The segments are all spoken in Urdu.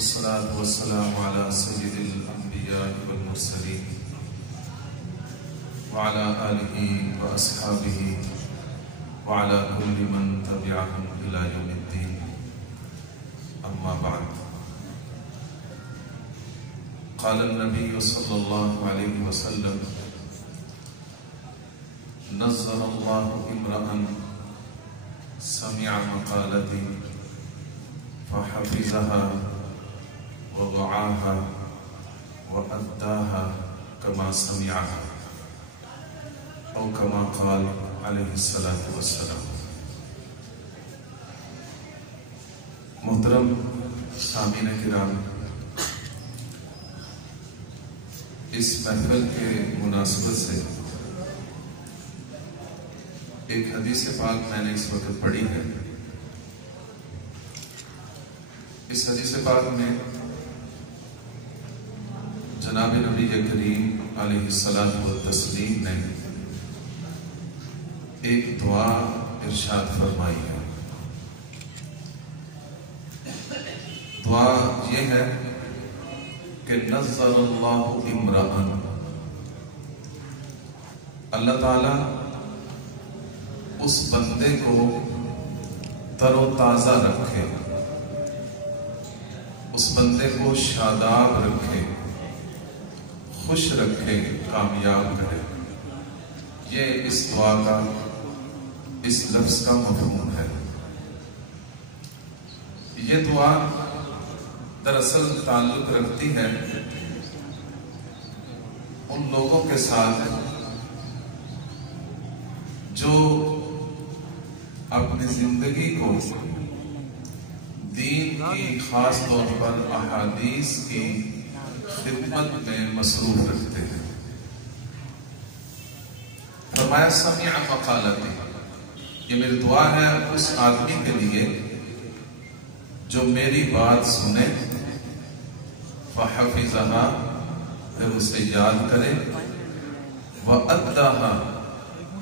والصلاة والسلام على سيد الأنبياء والمرسلين وعلى آله وأصحابه وعلى كل من تبعهم إلى يوم الدين. أما بعد، قال النبي صلى الله عليه وسلم: نزل الله امرأ سمع مقالتي فحفظها ووعاها وأداها كما سمعها، أو كما قال عليه الصلاة والسلام. محترم سامعین کرام، اس محفل کے مناسبت سے ایک حدیث پاک میں نے اس وقت پڑھی ہے. اس حدیث پاک میں جناب نبی کریم علیہ الصلاۃ والتسلیم نے ایک دعا ارشاد فرمائی ہے. دعا یہ ہے کہ نزل اللہ امرأ، اللہ تعالی اس بندے کو تر و تازہ رکھے، اس بندے کو شاداب رکھے، خوش رکھے، کامیاب کرے. یہ اس دعا کا، اس لفظ کا مفہوم ہے. یہ دعا دراصل تعلق رکھتی ہے ان لوگوں کے ساتھ جو اپنی زندگی کو دین کی، خاص طور پر احادیث کی خدمت میں مصروف رکھتے ہیں. فرمایا سمع مقالتی، یہ میری دعا ہے اس آدمی کے لیے جو میری بات سنے، فحفظها، پھر اسے یاد کرے، وَأَدَّاهَا،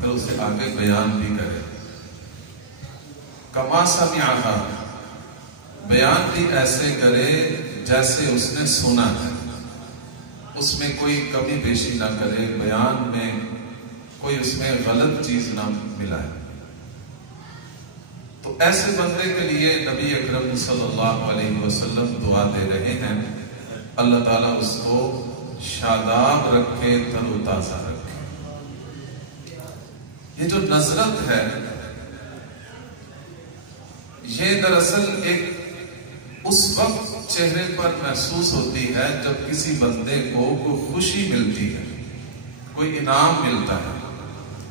پھر اسے آگے بیان بھی کرے. کما سمعها، بیان بھی ایسے کرے جیسے اس نے سنا ہے، اس میں کوئی کمی بیشی نہ کرے، بیان میں کوئی اس میں غلط چیز نہ ملائے. تو ایسے بندے کے لیے نبی اکرم صلی اللہ علیہ وسلم دعا دے رہے ہیں، اللہ تعالیٰ اس کو شاداب رکھے، تر و تازہ رکھے. یہ جو نظرت ہے، یہ دراصل ایک اس وقت چہرے پر محسوس ہوتی ہے جب کسی بندے کو کوئی خوشی ملتی ہے، کوئی انعام ملتا ہے.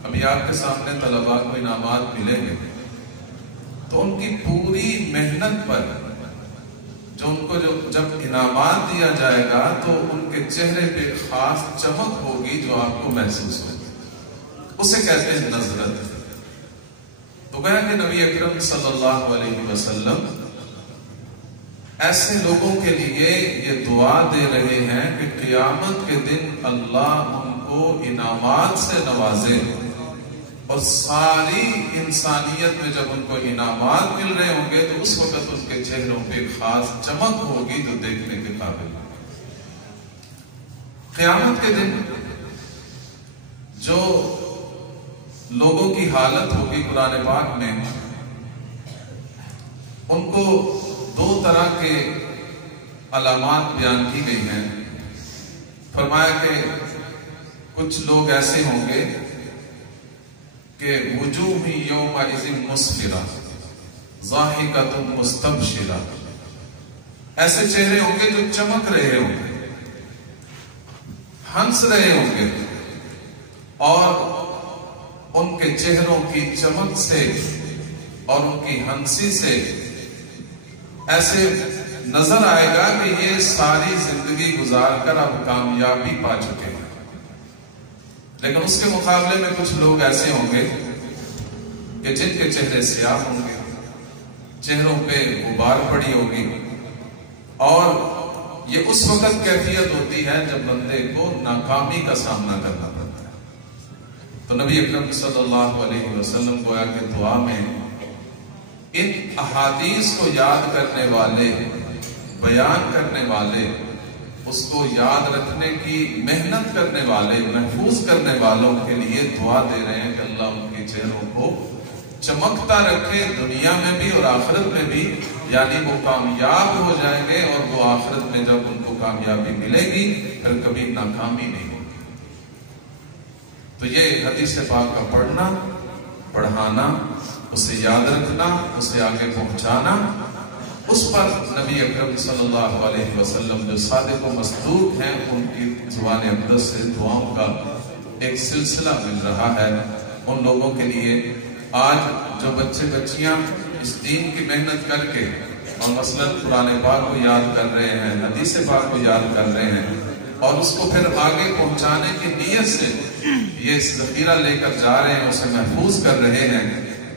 ابھی آپ کے سامنے طلباء کو انعامات ملیں گے تو ان کی پوری محنت پر جو ان کو جب انعامات دیا جائے گا تو ان کے چہرے پہ خاص چمک ہوگی جو آپ کو محسوس ہوگی. اسے کہتے ہیں نظرت. تو گویا کہ نبی اکرم صلی اللہ علیہ وسلم ایسے لوگوں کے لیے یہ دعا دے رہے ہیں کہ قیامت کے دن اللہ ان کو انعامات سے نوازے، اور ساری انسانیت میں جب ان کو انعامات مل رہے ہوں گے تو اس وقت ان کے چہروں پہ خاص چمک ہوگی جو دیکھنے کے قابل ہوگی. قیامت کے دن جو لوگوں کی حالت ہوگی قرآن پاک میں، ان کو دو طرح کے علامات بیان کی گئی ہیں. فرمایا کہ کچھ لوگ ایسے ہوں گے کہ وجوہ یومئذ مسفرہ ضاحکۃ مستبشرہ، ایسے چہرے ہوں گے جو چمک رہے ہوں گے، ہنس رہے ہوں گے، اور ان کے چہروں کی چمک سے اور ان کی ہنسی سے ایسے نظر آئے گا کہ یہ ساری زندگی گزار کر اب کامیابی پا چکے ہیں. لیکن اس کے مقابلے میں کچھ لوگ ایسے ہوں گے کہ جن کے چہرے سیاہ ہوں گے، چہروں پہ غبار پڑی ہوگی، اور یہ اس وقت کیفیت ہوتی ہے جب بندے کو ناکامی کا سامنا کرنا پڑتا ہے. تو نبی اکرم صلی اللہ علیہ وسلم گویا کہ دعا میں ان احادیث کو یاد کرنے والے بیان کرنے والے، اس کو یاد رکھنے کی محنت کرنے والے، محفوظ کرنے والوں کے لیے دعا دے رہے ہیں کہ اللہ ان کے چہروں کو چمکتا رکھے دنیا میں بھی اور آخرت میں بھی، یعنی وہ کامیاب ہو جائیں گے اور وہ آخرت میں جب ان کو کامیابی ملے گی پھر کبھی ناکامی نہیں ہوگی۔ تو یہ حدیث پاک کا پڑھنا، پڑھانا، اسے یاد رکھنا، اسے آگے پہنچانا، اس پر نبی اکرم صلی اللہ علیہ وسلم جو صادق و مصدوق ہیں ان کی زبان اقدس سے دعاؤں کا ایک سلسلہ مل رہا ہے ان لوگوں کے لیے۔ آج جو بچے بچیاں اس دین کی محنت کر کے اور مثلاً قرآن پاک کو یاد کر رہے ہیں، حدیث پاک کو یاد کر رہے ہیں اور اس کو پھر آگے پہنچانے کی نیت سے یہ ذخیرہ لے کر جا رہے ہیں، اسے محفوظ کر رہے ہیں،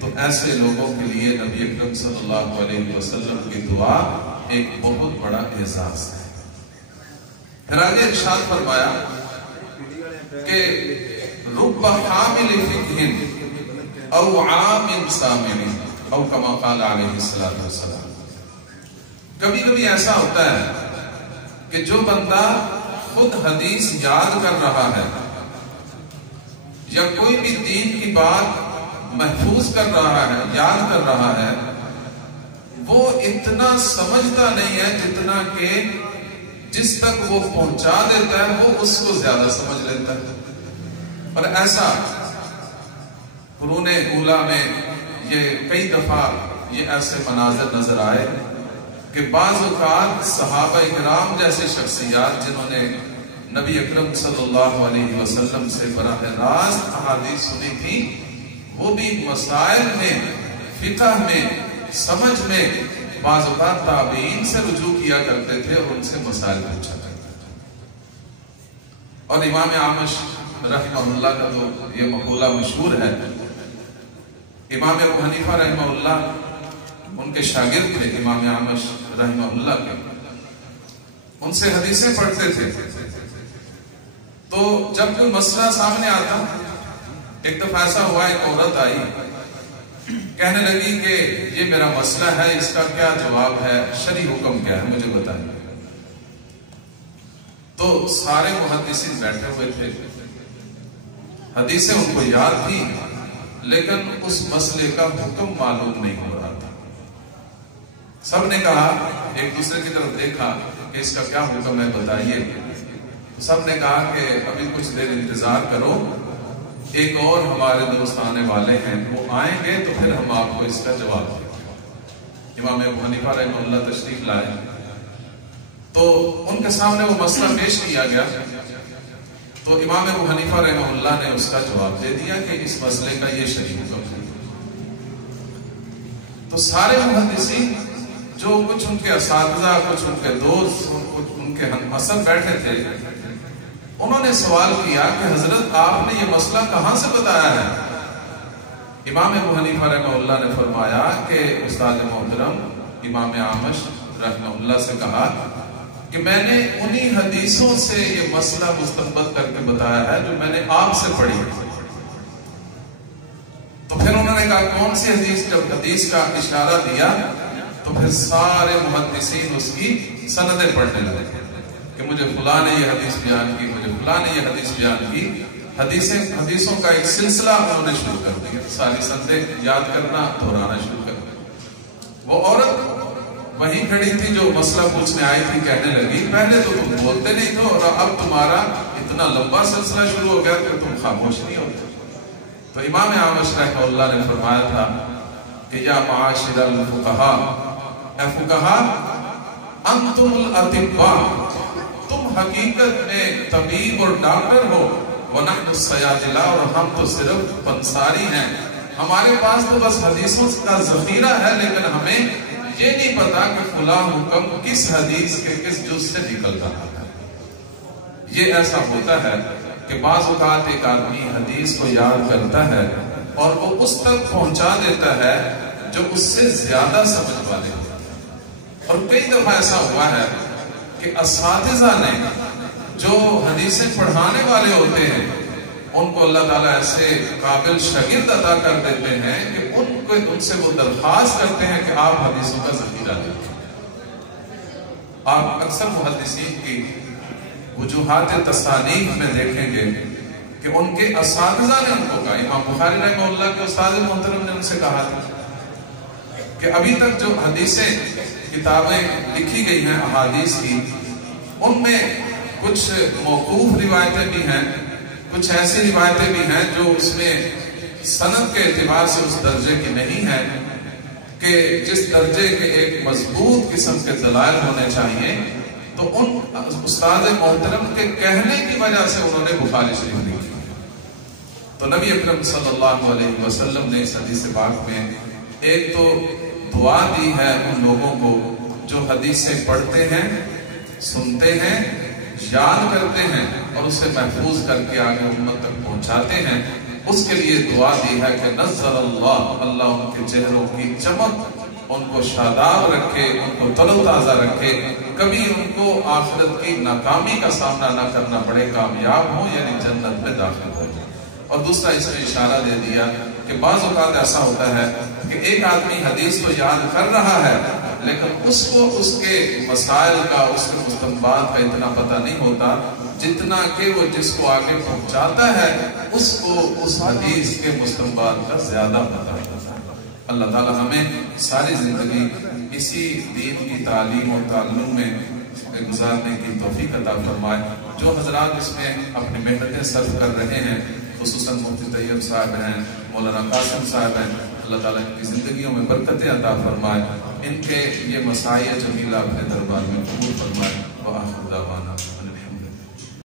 تو ایسے لوگوں کے لیے نبی اکرم صلی اللہ علیہ وسلم کی دعا ایک بہت بڑا اعزاز ہے۔ پھر آگے ارشاد فرمایا کہ رب حامل فقہ او عام سامع او کما قال علیہ السلام۔ کبھی کبھی ایسا ہوتا ہے کہ جو بندہ خود حدیث یاد کر رہا ہے یا کوئی بھی دین کی بات محفوظ کر رہا ہے، یاد کر رہا ہے، وہ اتنا سمجھتا نہیں ہے جتنا کہ جس تک وہ پہنچا دیتا ہے وہ اس کو زیادہ سمجھ لیتا ہے۔ اور ایسا قرون اولیٰ میں یہ کئی دفعہ یہ ایسے مناظر نظر آئے کہ بعض اوقات صحابہ کرام جیسے شخصیات جنہوں نے نبی اکرم صلی اللہ علیہ وسلم سے براہ راست احادیث سنی تھی، وہ بھی مسائل میں، فقہ میں، سمجھ میں بعض اوقات تابعین سے رجوع کیا کرتے تھے اور ان سے مسائل پوچھا کرتے تھے۔ اور امام اعمش رحمہ اللہ کا تو یہ مقولہ مشہور ہے، امام ابو حنیفہ رحمہ اللہ ان کے شاگرد تھے، امام اعمش رحمہ اللہ کے، ان سے حدیثیں پڑھتے تھے، تو جب کوئی مسئلہ سامنے آتا، ایک دفعہ ایسا ہوا ایک عورت آئی کہنے لگی کہ یہ میرا مسئلہ ہے، اس کا کیا جواب ہے، شرعی حکم کیا ہے مجھے بتائیے۔ تو سارے محدثین بیٹھے ہوئے تھے، حدیثیں ان کو یاد تھی لیکن اس مسئلے کا حکم معلوم نہیں ہو رہا تھا۔ سب نے کہا، ایک دوسرے کی طرف دیکھا کہ اس کا کیا حکم ہے بتائیے۔ سب نے کہا کہ ابھی کچھ دیر انتظار کرو، ایک اور ہمارے دوست آنے والے ہیں، وہ آئیں گے تو پھر ہم آپ کو اس کا جواب دیں گے۔ امام ابو حنیفہ رحمہ اللہ تشریف لائے تو ان کے سامنے وہ مسئلہ پیش کیا گیا، تو امام ابو حنیفہ رحمہ اللہ نے اس کا جواب دے دیا کہ اس مسئلے کا یہ شرعی حکم ہے۔ تو سارے محدثین جو کچھ ان کے اساتذہ، کچھ ان کے دوست، کچھ ان کے ہم عصب بیٹھے تھے، انہوں نے سوال کیا کہ حضرت آپ نے یہ مسئلہ کہاں سے بتایا ہے؟ امام ابو حنیفہ رحمہ اللہ نے فرمایا کہ استاد محترم امام اعمش رحمہ اللہ سے کہا کہ میں نے انہی حدیثوں سے یہ مسئلہ مستنبط کر کے بتایا ہے جو میں نے آپ سے پڑھی۔ تو پھر انہوں نے کہا کون سی حدیث؟ جب حدیث کا اشارہ دیا تو پھر سارے محدثین اس کی سندیں پڑھنے لگے کہ مجھے فلاں نے یہ حدیث بیان کی، مجھے فلاں نے یہ حدیث بیان کی۔ حدیثوں کا ایک سلسلہ انہوں نے شروع کر دیا، ساری سندیں یاد کرنا، دہرانا شروع کر دیا۔ وہ عورت وہیں کھڑی تھی جو مسئلہ پوچھنے آئی تھی، کہنے لگی پہلے تو تم بولتے نہیں تھے اور اب تمہارا اتنا لمبا سلسلہ شروع ہو گیا کہ تم خاموش نہیں ہوتے۔ تو امام اعمش رحمہ اللہ نے فرمایا تھا کہ یا معاشر الفقہاء، اے فقہاء، انتم الاطباء، تم حقیقت میں طبیب اور ڈاکٹر ہو، وَنَحْنُ الصَّيَادِلَةُ، اور ہم تو صرف پنساری ہیں، ہمارے پاس تو بس حدیثوں کا ذخیرہ ہے لیکن ہمیں یہ نہیں پتا کہ فلاں حکم کس حدیث کے کس جز سے نکل رہا ہے۔ یہ ایسا ہوتا ہے کہ بعض اوقات ایک آدمی حدیث کو یاد کرتا ہے اور وہ اس تک پہنچا دیتا ہے جو اس سے زیادہ سمجھ والے ہوتے ہیں۔ اور کئی دفعہ ایسا ہوا ہے کہ اساتذہ نے جو حدیثیں پڑھانے والے ہوتے ہیں ان کو اللہ تعالیٰ ایسے قابل شاگرد عطا کر دیتے ہیں کہ ان سے وہ درخواست کرتے ہیں کہ آپ حدیثوں کا ذخیرہ لیں۔ آپ اکثر محدثین کی وجوہات تصانیف میں دیکھیں گے کہ ان کے اساتذہ نے ان کو کہا، امام بخاری رحمہ اللہ کے استاد محترم نے ان سے کہا تھا کہ ابھی تک جو حدیثیں کتابیں لکھی گئی ہیں احادیث کی، ان میں کچھ موقوف روایتیں بھی ہیں، کچھ ایسی روایتیں بھی ہیں جو اس میں سند کے اعتبار سے اس درجے کی نہیں ہے کہ جس درجے کے ایک مضبوط قسم کے دلائل ہونے چاہیے، تو ان استاد محترم کے کہنے کی وجہ سے انہوں نے بخاری شریف لکھی۔ تو نبی اکرم صلی اللہ علیہ وسلم نے اس حدیث پاک میں ایک تو دعا دی ہے ان لوگوں کو جو حدیثیں پڑھتے ہیں، سنتے ہیں، یاد کرتے ہیں اور اسے محفوظ کر کے آگے امت تک پہنچاتے ہیں، اس کے لیے دعا دی ہے کہ نظر اللہ ان کے چہروں کی چمک ان کو شاداب رکھے، ان کو تر و تازہ رکھے، کبھی ان کو آخرت کی ناکامی کا سامنا نہ کرنا پڑے، کامیاب ہو یعنی جنت میں داخل ہو۔ اور دوسرا اس میں اشارہ دے دیا کہ بعض اوقات ایسا ہوتا ہے کہ ایک آدمی حدیث کو یاد کر رہا ہے لیکن اس کو اس کے مسائل کا، اس کے مستنبات کا اتنا پتہ نہیں ہوتا جتنا کہ وہ جس کو آگے پہنچاتا ہے اس کو اس حدیث کے مستنبات کا زیادہ پتہ ہوتا ہے۔ اللہ تعالی ہمیں ساری زندگی اسی دین کی تعلیم اور تعلم میں گزارنے کی توفیق عطا فرمائے۔ جو حضرات اس میں اپنی محنتیں صرف کر رہے ہیں، خصوصاً مفتی طیب صاحب ہیں، مولانا قاسم صاحب ہیں، اللہ تعالیٰ ان کی زندگیوں میں برکتیں عطا فرمائے، ان کے یہ مسائل جمیلہ اپنے دربار میں قبول فرمائے۔ وآخر دعوانا